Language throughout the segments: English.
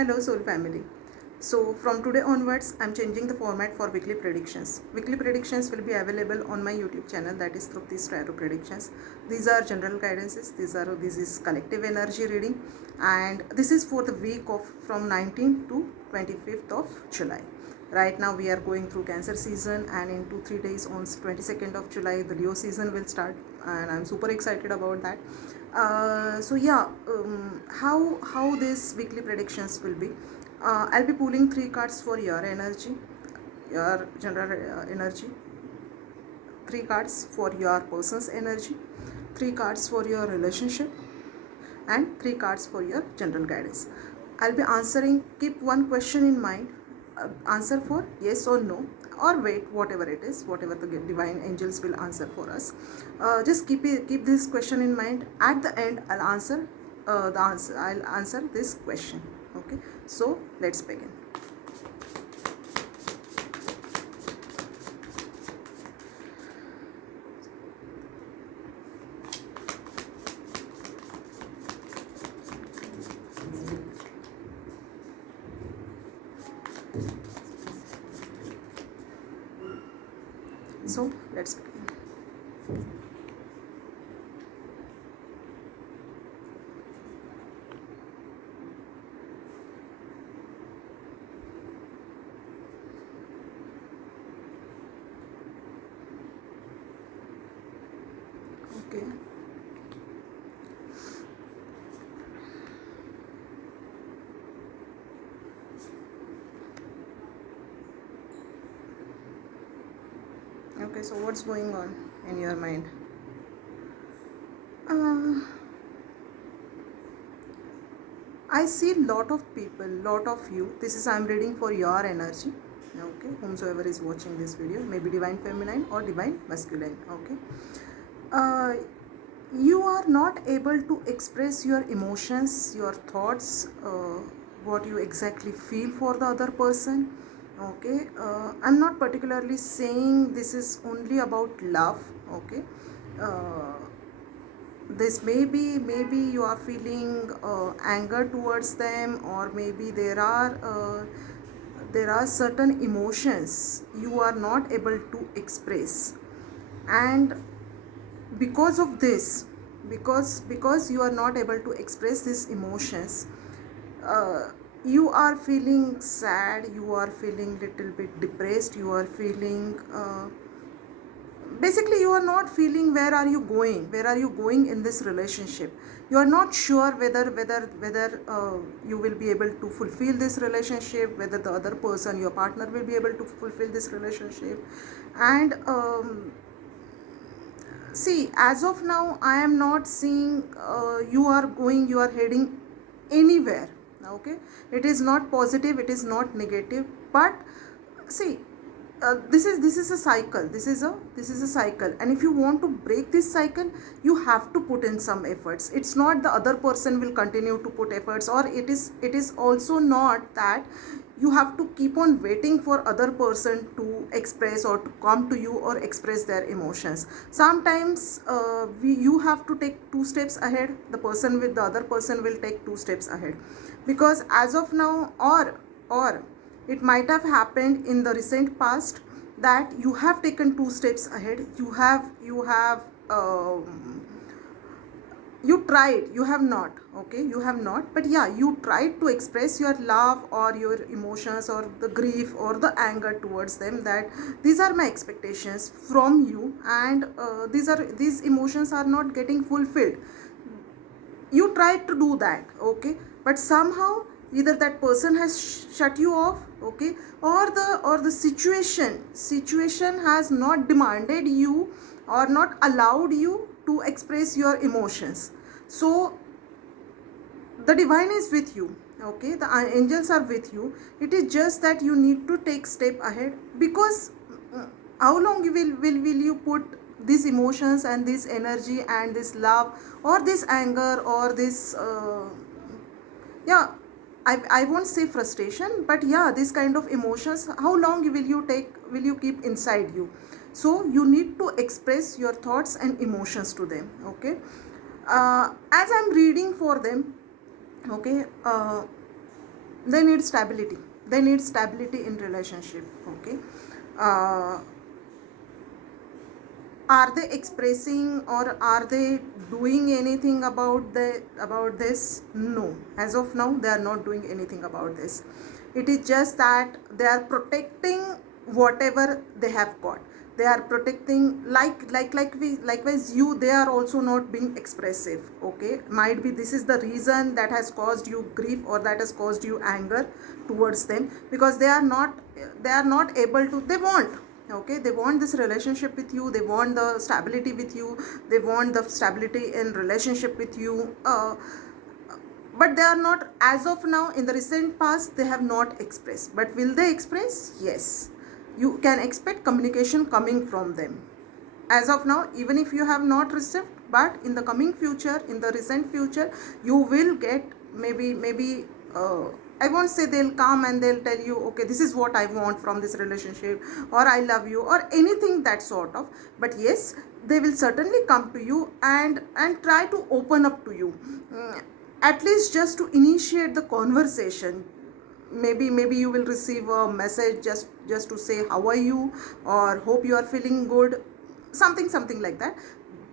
Hello Soul Family. So from today onwards, I'm changing the format for weekly predictions. Weekly predictions will be available on my YouTube channel, that is Trupti's Tarot Predictions. These are general guidances. This is collective energy reading, and this is for the week of from 19th to 25th of July. Right now we are going through Cancer season, and in 2-3 days on 22nd of July the Leo season will start, and I'm super excited about that. So yeah, how these weekly predictions will be. I'll be pulling 3 cards for your energy, your general energy, 3 cards for your person's energy, 3 cards for your relationship, and 3 cards for your general guidance. I'll be answering. Keep one question in mind. Answer for yes or no, or wait, whatever it is, whatever the divine angels will answer for us. Just keep this question in mind. At the end, I'll answer this question. Okay. So let's begin. So let's begin. Okay. Okay, so what's going on in your mind? Uh, I see lot of people, lot of you. This is I'm reading for your energy. Okay, whomsoever is watching this video, maybe divine feminine or divine masculine. Okay, uh, you are not able to express your emotions, your thoughts, what you exactly feel for the other person. Okay, I'm not particularly saying this is only about love. Okay. Uh, this maybe you are feeling anger towards them, or maybe there are certain emotions you are not able to express, and because of this, because you are not able to express these emotions, uh, you are feeling sad, you are feeling little bit depressed, you are feeling basically you are not feeling where are you going in this relationship. You are not sure whether you will be able to fulfill this relationship, whether the other person, your partner, will be able to fulfill this relationship. And see, as of now I am not seeing you are heading anywhere. Okay, it is not positive, it is not negative, but see, this is a cycle, this is a cycle, and if you want to break this cycle, you have to put in some efforts. It's not the other person will continue to put efforts, or it is also not that you have to keep on waiting for other person to express or to come to you or express their emotions. Sometimes you have to take 2 steps ahead, the other person will take 2 steps ahead, because as of now, or it might have happened in the recent past that you have taken 2 steps ahead. You tried, you have not. Okay, you have not, but yeah, you tried to express your love or your emotions or the grief or the anger towards them, that these are my expectations from you, and these emotions are not getting fulfilled. You tried to do that. Okay, but somehow either that person has shut you off. Okay, or the situation has not demanded you or not allowed you to express your emotions. So the divine is with you. Okay, the angels are with you. It is just that you need to take step ahead, because how long will you put these emotions and this energy and this love or this anger or this yeah, I won't say frustration, but yeah, this kind of emotions, how long will you keep inside you? So you need to express your thoughts and emotions to them. Okay, as I'm reading for them. Okay, they need stability. They need stability in relationship. Okay. uh, are they expressing or are they doing anything about this? No, as of now they are not doing anything about this. It is just that they are protecting whatever they have got. They are protecting, likewise you, they are also not being expressive. Okay, might be this is the reason that has caused you grief or that has caused you anger towards them, because they are not able to, they want, okay, they want this relationship with you, they want the stability with you, they want the stability in relationship with you, but they are not, as of now, in the recent past they have not expressed. But will they express? Yes, you can expect communication coming from them. As of now, even if you have not received, but in the coming future, in the recent future, you will get, maybe I won't say they'll come and they'll tell you, okay, this is what I want from this relationship, or I love you, or anything that sort of. But yes, they will certainly come to you and try to open up to you. At least just to initiate the conversation. Maybe you will receive a message just to say how are you, or hope you are feeling good, something like that.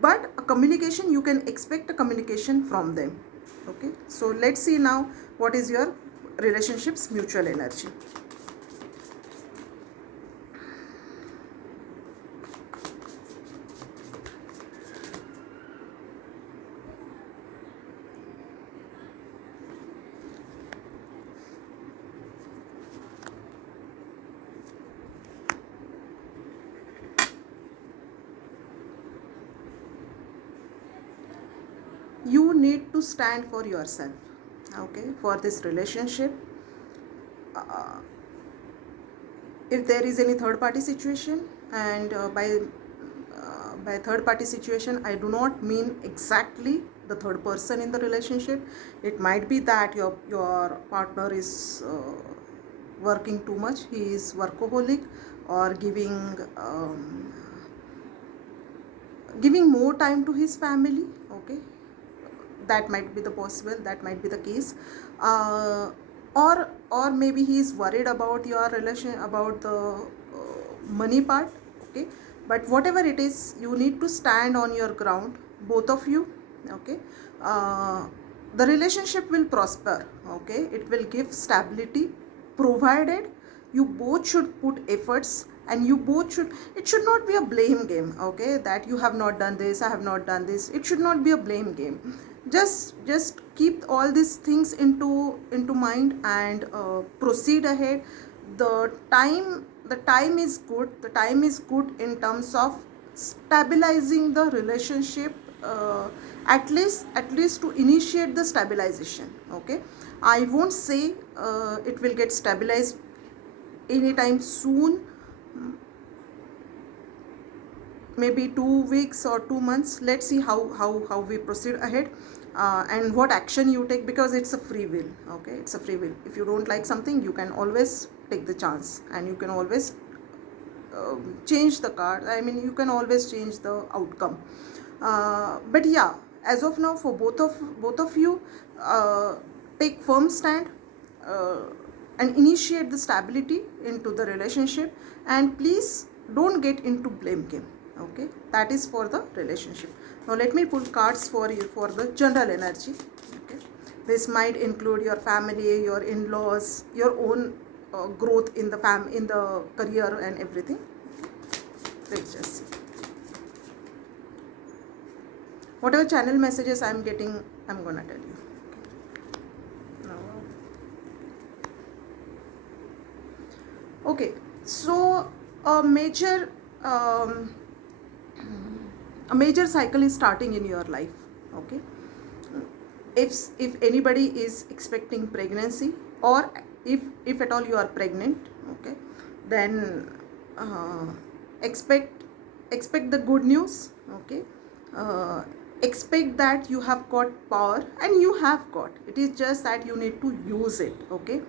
But a communication, you can expect a communication from them. Okay, so let's see now what is your relationship's mutual energy. You need to stand for yourself, okay, for this relationship. If there is any third party situation, and by third party situation I do not mean exactly the third person in the relationship. It might be that your partner is working too much, he is workaholic, or giving more time to his family. Okay, that might be the possible, that might be the case. uh, or maybe he is worried about your relation, about the money part. Okay, but whatever it is, you need to stand on your ground, both of you. Okay, uh, the relationship will prosper. Okay, it will give stability, provided you both should put efforts, and you both should, it should not be a blame game. Okay, that you have not done this, I have not done this, it should not be a blame game. Just keep all these things into mind, and proceed ahead. The time is good, the time is good in terms of stabilizing the relationship, at least to initiate the stabilization. Okay, I won't say it will get stabilized anytime soon. Maybe 2 weeks or 2 months. Let's see how we proceed ahead, and what action you take, because it's a free will. Okay, it's a free will. If you don't like something, you can always take the chance, and you can always change the card. I mean, you can always change the outcome. But yeah, as of now, for both of you, take firm stand, uh, and initiate the stability into the relationship, and please don't get into blame game. Okay, that is for the relationship. Now let me pull cards for you for the general energy. Okay, this might include your family, your in-laws, your own growth in the career and everything. Let's just see. Whatever channel messages I'm getting, I'm gonna tell you. Okay, so a major um, a major cycle is starting in your life. Okay, if anybody is expecting pregnancy, or if at all you are pregnant, okay, then expect the good news. Okay, expect that you have got power, and you have got it, is just that you need to use it. Okay,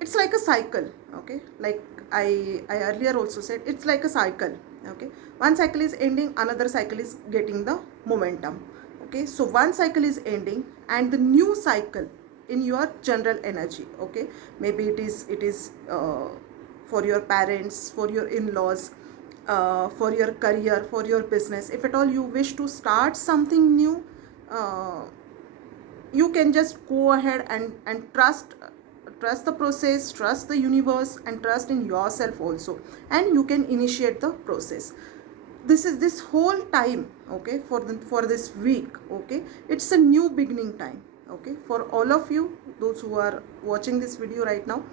it's like a cycle. Okay, like I earlier also said, it's like a cycle. Okay, one cycle is ending, another cycle is getting the momentum. Okay, so one cycle is ending and the new cycle in your general energy. Okay, maybe it is for your parents, for your in-laws, for your career, for your business. If at all you wish to start something new, uh, you can just go ahead and trust the process, trust the universe, and trust in yourself also, and you can initiate the process. This whole time, okay, for this week, okay, it's a new beginning time. Okay, for all of you, those who are watching this video right now,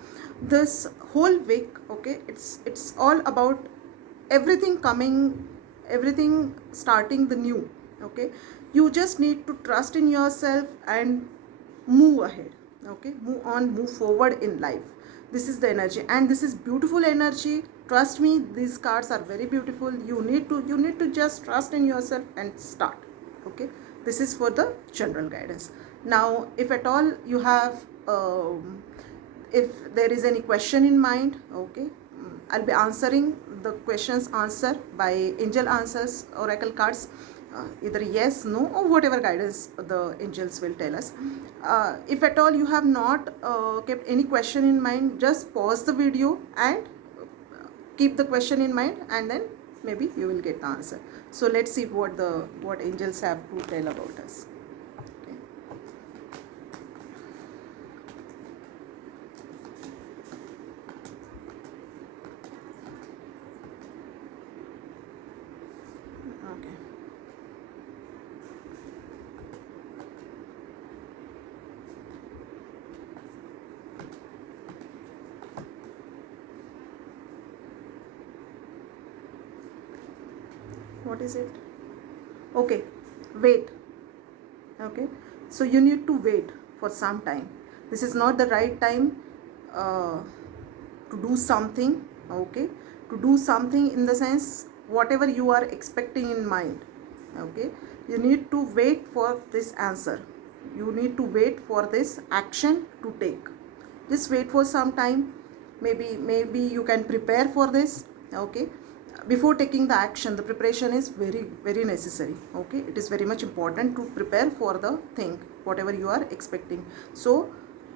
this whole week, okay, it's all about everything coming, everything starting the new. Okay, you just need to trust in yourself and move ahead. Okay, move on, move forward in life. This is the energy, and this is beautiful energy. Trust me, these cards are very beautiful. You need to just trust in yourself and start. Okay, this is for the general guidance. Now if at all you have if there is any question in mind, okay, I'll be answering the questions answered by angel answers oracle cards, either yes, no, or whatever guidance the angels will tell us. If at all you have not kept any question in mind, just pause the video and keep the question in mind, and then maybe you will get the answer. So let's see what angels have to tell about us. Okay. Okay. What is it? Okay, wait. Okay, so you need to wait for some time. This is not the right time uh, to do something. Okay, to do something in the sense whatever you are expecting in mind. Okay, you need to wait for this answer. You need to wait for this action to take. Just wait for some time. Maybe you can prepare for this. Okay, before taking the action, the preparation is very necessary. Okay, it is very much important to prepare for the thing whatever you are expecting. So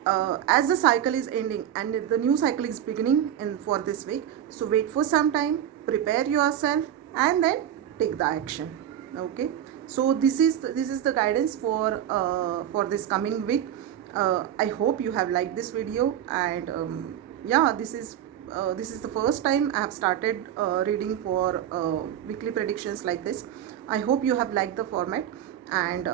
as the cycle is ending and the new cycle is beginning in for this week, so wait for some time, prepare yourself, and then take the action. Okay, so this is the guidance for this coming week. I hope you have liked this video, and yeah, this is the first time I have started reading for weekly predictions like this. I hope you have liked the format, and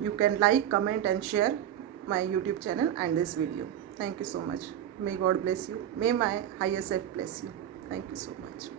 you can like, comment, and share my YouTube channel and this video. Thank you so much. May God bless you. May my higher self bless you. Thank you so much.